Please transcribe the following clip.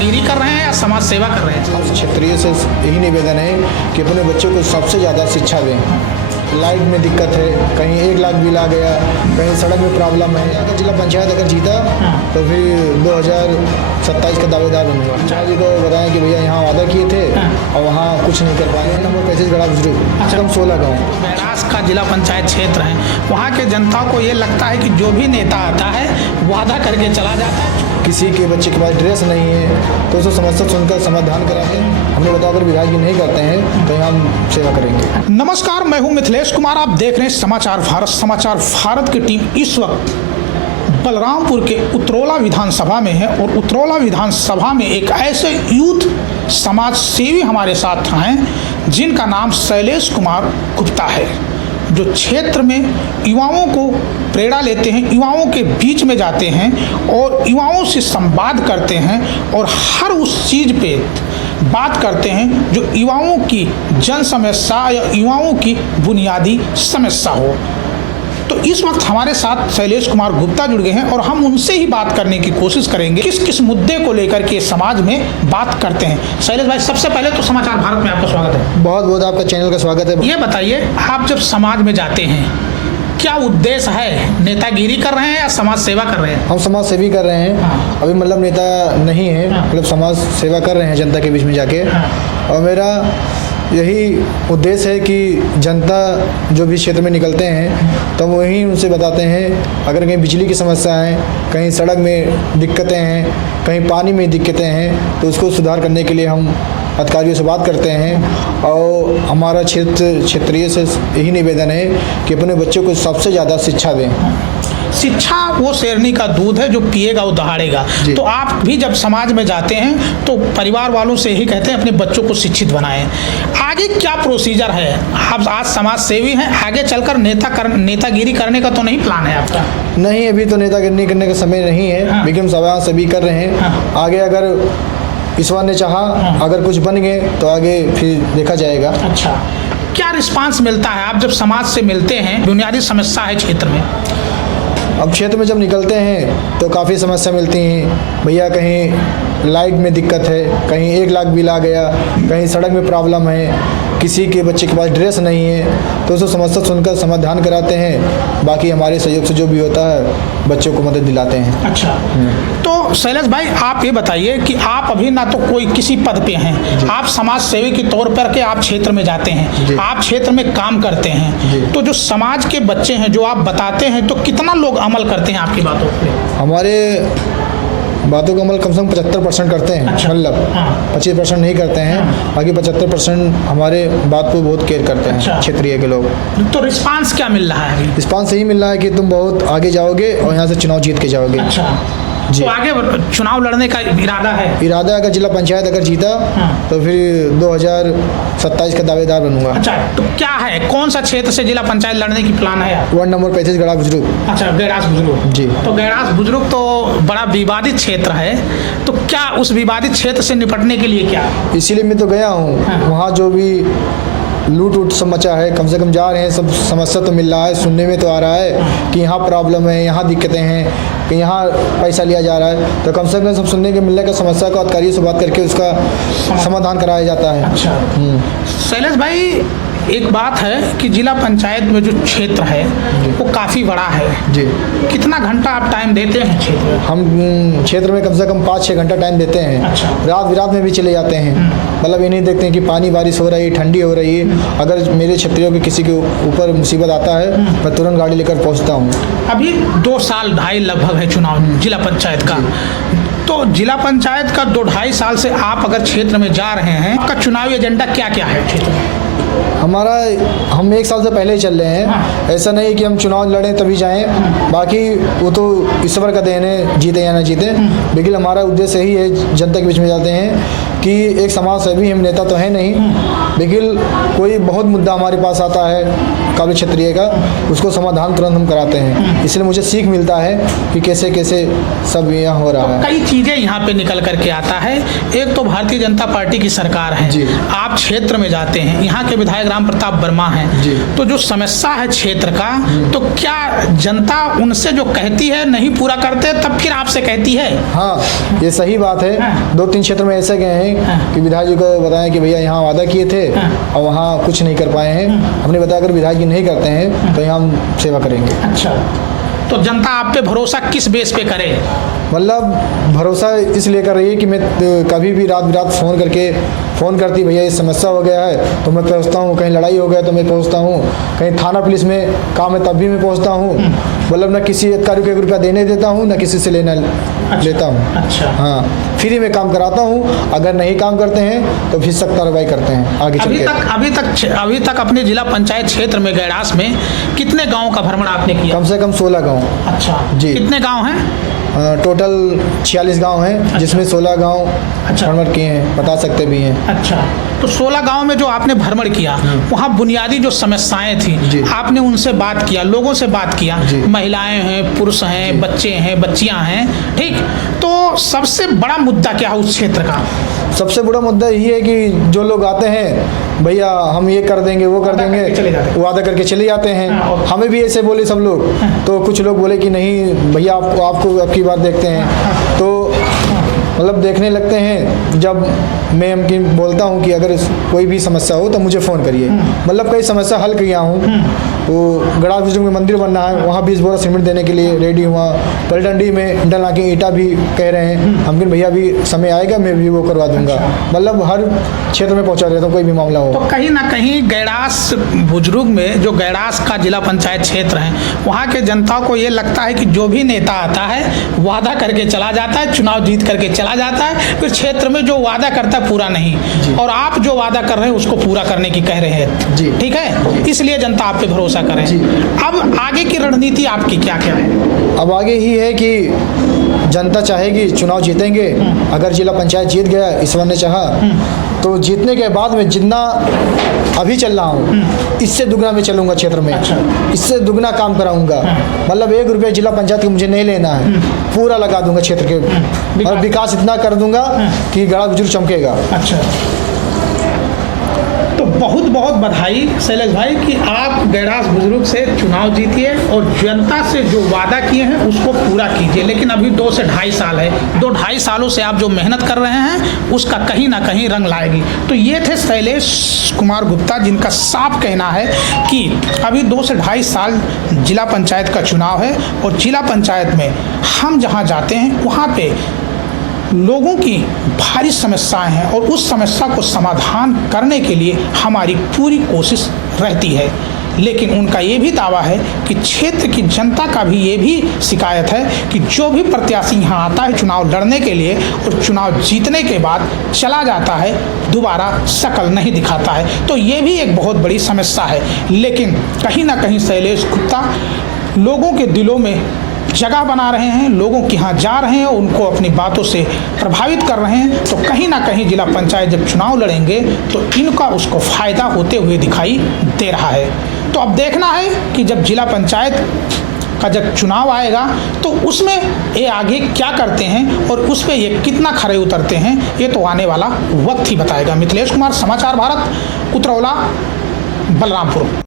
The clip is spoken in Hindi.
नेतागिरी कर रहे हैं या समाज सेवा कर रहे हैं? हम क्षेत्रीय से यही निवेदन है कि अपने बच्चों को सबसे ज़्यादा शिक्षा दें। लाइट में दिक्कत है, कहीं 1 लाख बिल आ गया, कहीं सड़क में प्रॉब्लम है। अगर जिला पंचायत अगर जीता तो फिर 2027 का दावेदार बनूंगा। चाचा जी को बताएं कि भैया यहाँ वादा किए थे और वहाँ कुछ नहीं कर पाए। नंबर 35 गड़ा बुजुर्ग, कम 16 गाँव। बैरास का जिला पंचायत क्षेत्र है, वहाँ के जनता को ये लगता है कि जो भी नेता आता है वादा करके चला जाता है। किसी के बच्चे के पास ड्रेस नहीं है तो उसको समस्या सुनकर समाधान कराते हैं। हमने बताया अगर विधायक जी नहीं करते हैं तो हम सेवा करेंगे। नमस्कार, मैं हूं मिथिलेश कुमार। आप देख रहे हैं समाचार भारत। समाचार भारत की टीम इस वक्त बलरामपुर के उतरौला विधानसभा में है और उतरौला विधानसभा में एक ऐसे यूथ समाज सेवी हमारे साथ हैं जिनका नाम शैलेश कुमार गुप्ता है, जो क्षेत्र में युवाओं को प्रेरणा लेते हैं, युवाओं के बीच में जाते हैं और युवाओं से संवाद करते हैं और हर उस चीज़ पे बात करते हैं जो युवाओं की जन समस्या या युवाओं की बुनियादी समस्या हो। तो इस वक्त हमारे साथ शैलेश कुमार गुप्ता जुड़ गए हैं और हम उनसे ही बात करने की कोशिश करेंगे किस किस मुद्दे को लेकर के समाज में बात करते हैं। शैलेश भाई, सबसे पहले तो समाचार भारत में आपका स्वागत है। बहुत बहुत आपका चैनल का स्वागत है। ये बताइए, आप जब समाज में जाते हैं क्या उद्देश्य है? नेतागिरी कर रहे हैं या समाज सेवा कर रहे हैं? हम समाज सेवी कर रहे हैं। अभी मतलब नेता नहीं है, मतलब समाज सेवा कर रहे हैं जनता के बीच में जाके। और मेरा यही उद्देश्य है कि जनता जो भी क्षेत्र में निकलते हैं तो वहीं उनसे बताते हैं अगर कहीं बिजली की समस्या है, कहीं सड़क में दिक्कतें हैं, कहीं पानी में दिक्कतें हैं तो उसको सुधार करने के लिए हम अधिकारियों से बात करते हैं। और हमारा क्षेत्रीय से यही निवेदन है कि अपने बच्चों को सबसे ज़्यादा शिक्षा दें। शिक्षा वो शेरनी का दूध है, जो पिएगा वो दहाड़ेगा। तो आप भी जब समाज में जाते हैं तो परिवार वालों से ही कहते हैं अपने बच्चों को शिक्षित बनाएं। आगे क्या प्रोसीजर है? आप आज समाज सेवी हैं, आगे चलकर नेतागिरी करने का तो नहीं प्लान है आपका? नहीं, अभी तो नेतागिरी करने का समय नहीं है, लेकिन समाज सेवी कर रहे हैं। आगे अगर ईश्वर ने चाहा अगर कुछ बन गए तो आगे फिर देखा जाएगा। अच्छा, क्या रिस्पांस मिलता है? आप जब समाज से मिलते हैं, बुनियादी समस्या है क्षेत्र में, अब क्षेत्र में जब निकलते हैं तो काफ़ी समस्या मिलती हैं। भैया कहीं लाइट में दिक्कत है, कहीं 1 लाख बिल आ गया, कहीं सड़क में प्रॉब्लम है, किसी के बच्चे के पास ड्रेस नहीं है तो उसको समस्या सुनकर समाधान कराते हैं। बाकी हमारे सहयोग से जो भी होता है बच्चों को मदद दिलाते हैं। अच्छा, तो शैलेश भाई आप ये बताइए कि आप अभी ना तो कोई किसी पद पे हैं, आप समाज सेवी के तौर पर के आप क्षेत्र में जाते हैं, आप क्षेत्र में काम करते हैं, तो जो समाज के बच्चे हैं जो आप बताते हैं तो कितना लोग अमल करते हैं आपकी बातों पर? हमारे बातों का अमल कम से कम 75% करते हैं। अच्छा, मतलब 25% नहीं करते हैं, बाकी 75% हमारे बात को बहुत केयर करते हैं। अच्छा, क्षेत्रीय के लोग। तो रिस्पांस क्या मिल रहा है? रिस्पांस यही मिल रहा है कि तुम बहुत आगे जाओगे और यहाँ से चुनाव जीत के जाओगे। अच्छा, तो आगे चुनाव लड़ने का इरादा है? इरादा अगर जिला पंचायत अगर जीता तो फिर 2027 का दावेदार बनूंगा। अच्छा, तो क्या है, कौन सा क्षेत्र से जिला पंचायत लड़ने की प्लान है? वार्ड नंबर 35 गड़ा बुजुर्ग। अच्छा, गैरास बुजुर्ग जी। तो गैरास बुजुर्ग तो बड़ा विवादित क्षेत्र है, तो क्या उस विवादित क्षेत्र से निपटने के लिए क्या? इसीलिए मैं तो गया हूँ। वहाँ जो भी लूट उट सब मचा है, कम से कम जा रहे हैं, सब समस्या तो मिल रहा है, सुनने में तो आ रहा है कि यहाँ प्रॉब्लम है, यहाँ दिक्कतें हैं, कि यहाँ पैसा लिया जा रहा है, तो कम से कम सब सुनने के मिलने का समस्या को अधिकारियों से बात करके उसका समाधान कराया जाता है। अच्छा, शैलेश भाई एक बात है कि जिला पंचायत में जो क्षेत्र है वो काफ़ी बड़ा है जी। कितना घंटा आप टाइम देते हैं क्षेत्र में? हम क्षेत्र में कम से कम 5-6 घंटा टाइम देते हैं। अच्छा। रात में भी चले जाते हैं। मतलब ये नहीं देखते हैं कि पानी बारिश हो रही है, ठंडी हो रही है, अगर मेरे क्षेत्रियों के किसी के ऊपर मुसीबत आता है मैं तुरंत गाड़ी लेकर पहुँचता हूँ। अभी 2 साल 2.5 लगभग है चुनाव जिला पंचायत का, तो जिला पंचायत का 2-2.5 साल से आप अगर क्षेत्र में जा रहे हैं, आपका चुनावी एजेंडा क्या क्या है क्षेत्र में? हमारा हम 1 साल से पहले ही चल रहे हैं। ऐसा नहीं कि हम चुनाव लड़ें तभी जाएं, बाकी वो तो ईश्वर का देन है, जीते या ना जीते, लेकिन हमारा उद्देश्य यही है, जनता के बीच में जाते हैं कि एक समाज सेवी हम नेता तो है नहीं, लेकिन कोई बहुत मुद्दा हमारे पास आता है काबिल क्षेत्रीय का, उसको समाधान तुरंत हम कराते हैं। इसलिए मुझे सीख मिलता है कि कैसे कैसे सब यहाँ हो रहा है। कई चीज़ें यहाँ पे निकल करके आता है। एक तो भारतीय जनता पार्टी की सरकार है, जी। आप क्षेत्र में जाते हैं, यहाँ के विधायक राम प्रताप वर्मा हैं, जी। तो जो समस्या है क्षेत्र का, तो क्या जनता उनसे जो कहती है नहीं पूरा करते, तब फिर आपसे कहती है? हाँ, ये सही बात है। 2-3 क्षेत्र में ऐसे गए हैं कि विधायक जी को बताया कि भैया यहाँ वादा किए थे और वहाँ कुछ नहीं कर पाए हैं। हमने बताया अगर विधायक जी नहीं करते हैं तो यहाँ हम सेवा करेंगे। अच्छा, तो जनता आप पे भरोसा किस बेस पे करे? मतलब भरोसा इसलिए कर रही है कि मैं कभी भी रात बिरात फ़ोन करती, भैया ये समस्या हो गया है तो मैं पहुंचता हूँ, कहीं लड़ाई हो गया तो मैं पहुंचता हूँ, कहीं थाना पुलिस में काम है तब भी मैं पहुंचता हूँ। मतलब न किसी अधिकारी को 1 रुपया देने देता हूँ, न किसी से लेता हूँ। अच्छा, हाँ, फ्री में काम कराता हूँ। अगर नहीं काम करते हैं तो फिर सख्त कार्रवाई करते हैं आगे चल के। अभी तक अपने जिला पंचायत क्षेत्र में गैरास में कितने गाँव का भ्रमण आपने किया? कम से कम 16 गाँव। अच्छा जी। कितने गाँव हैं? टोटल 46 गांव हैं, जिसमें 16 गांव भ्रमण किए हैं, बता सकते भी हैं। अच्छा, तो 16 गांव में जो आपने भ्रमण किया, वहाँ बुनियादी जो समस्याएं थी आपने उनसे बात किया, लोगों से बात किया, महिलाएं हैं, पुरुष हैं, बच्चे हैं, बच्चियां हैं, ठीक, तो सबसे बड़ा मुद्दा क्या है उस क्षेत्र का? सबसे बड़ा मुद्दा यही है कि जो लोग आते हैं, भैया हम ये कर देंगे वो कर देंगे, वादा करके चले जाते हैं। हमें भी ऐसे बोले सब लोग, तो कुछ लोग बोले कि नहीं भैया आपको आपकी बात देखते हैं, तो मतलब देखने लगते हैं। जब मैं उनकी बोलता हूँ कि अगर कोई भी समस्या हो तो मुझे फ़ोन करिए, मतलब कई समस्या हल किया हूँ। तो गड़ा बुजुर्ग में मंदिर बनना है, वहाँ 20 बोरा सीमेंट देने के लिए रेडी हुआ। पलटंडी में इंटरलॉक की ईंटा भी कह रहे हैं, हम भैया भी समय आएगा मैं भी वो करवा दूंगा। मतलब हर क्षेत्र में पहुँचा रहता हूँ कोई भी मामला हो। तो कहीं ना कहीं गैरास बुजुर्ग में जो गैरास का जिला पंचायत क्षेत्र है, वहाँ के जनता को ये लगता है कि जो भी नेता आता है वादा करके चला जाता है, चुनाव जीत करके चला जाता है, फिर क्षेत्र में जो वादा करता है पूरा नहीं, और आप जो वादा कर रहे हैं उसको पूरा करने की कह रहे हैं जी, ठीक है, इसलिए जनता आप पे भरोसा करे। अब आगे की रणनीति आपकी क्या क्या है? अब आगे ही है कि जनता चाहेगी चुनाव जीतेंगे। अगर जिला पंचायत जीत गया, ईश्वर ने चाहा, तो जीतने के बाद में जितना अभी चल रहा हूँ इससे दुगना मैं चलूँगा क्षेत्र में। अच्छा। इससे दुगना काम कराऊंगा। मतलब 1 रुपया जिला पंचायत का मुझे नहीं लेना है, पूरा लगा दूंगा क्षेत्र के, और विकास इतना कर दूंगा कि गड़ा बुजुर्ग चमकेगा। अच्छा, तो बहुत बहुत बधाई शैलेश भाई कि आप गैरास बुजुर्ग से चुनाव जीतिए और जनता से जो वादा किए हैं उसको पूरा कीजिए। लेकिन अभी 2 से 2.5 साल है, 2-2.5 सालों से आप जो मेहनत कर रहे हैं उसका कहीं ना कहीं रंग लाएगी। तो ये थे शैलेश कुमार गुप्ता, जिनका साफ कहना है कि अभी 2 से 2.5 साल जिला पंचायत का चुनाव है और जिला पंचायत में हम जहाँ जाते हैं वहाँ पे लोगों की भारी समस्याएं हैं और उस समस्या को समाधान करने के लिए हमारी पूरी कोशिश रहती है। लेकिन उनका ये भी दावा है कि क्षेत्र की जनता का भी ये भी शिकायत है कि जो भी प्रत्याशी यहाँ आता है चुनाव लड़ने के लिए और चुनाव जीतने के बाद चला जाता है, दोबारा शक्ल नहीं दिखाता है। तो ये भी एक बहुत बड़ी समस्या है। लेकिन कहीं ना कहीं शैलेश गुप्ता लोगों के दिलों में जगह बना रहे हैं, लोगों के यहाँ जा रहे हैं, उनको अपनी बातों से प्रभावित कर रहे हैं। तो कहीं ना कहीं जिला पंचायत जब चुनाव लड़ेंगे तो इनका उसको फ़ायदा होते हुए दिखाई दे रहा है। तो अब देखना है कि जब जिला पंचायत का जब चुनाव आएगा तो उसमें ये आगे क्या करते हैं और उस पर ये कितना खरे उतरते हैं, ये तो आने वाला वक्त ही बताएगा। मिथिलेश कुमार, समाचार भारत, उतरौला, बलरामपुर।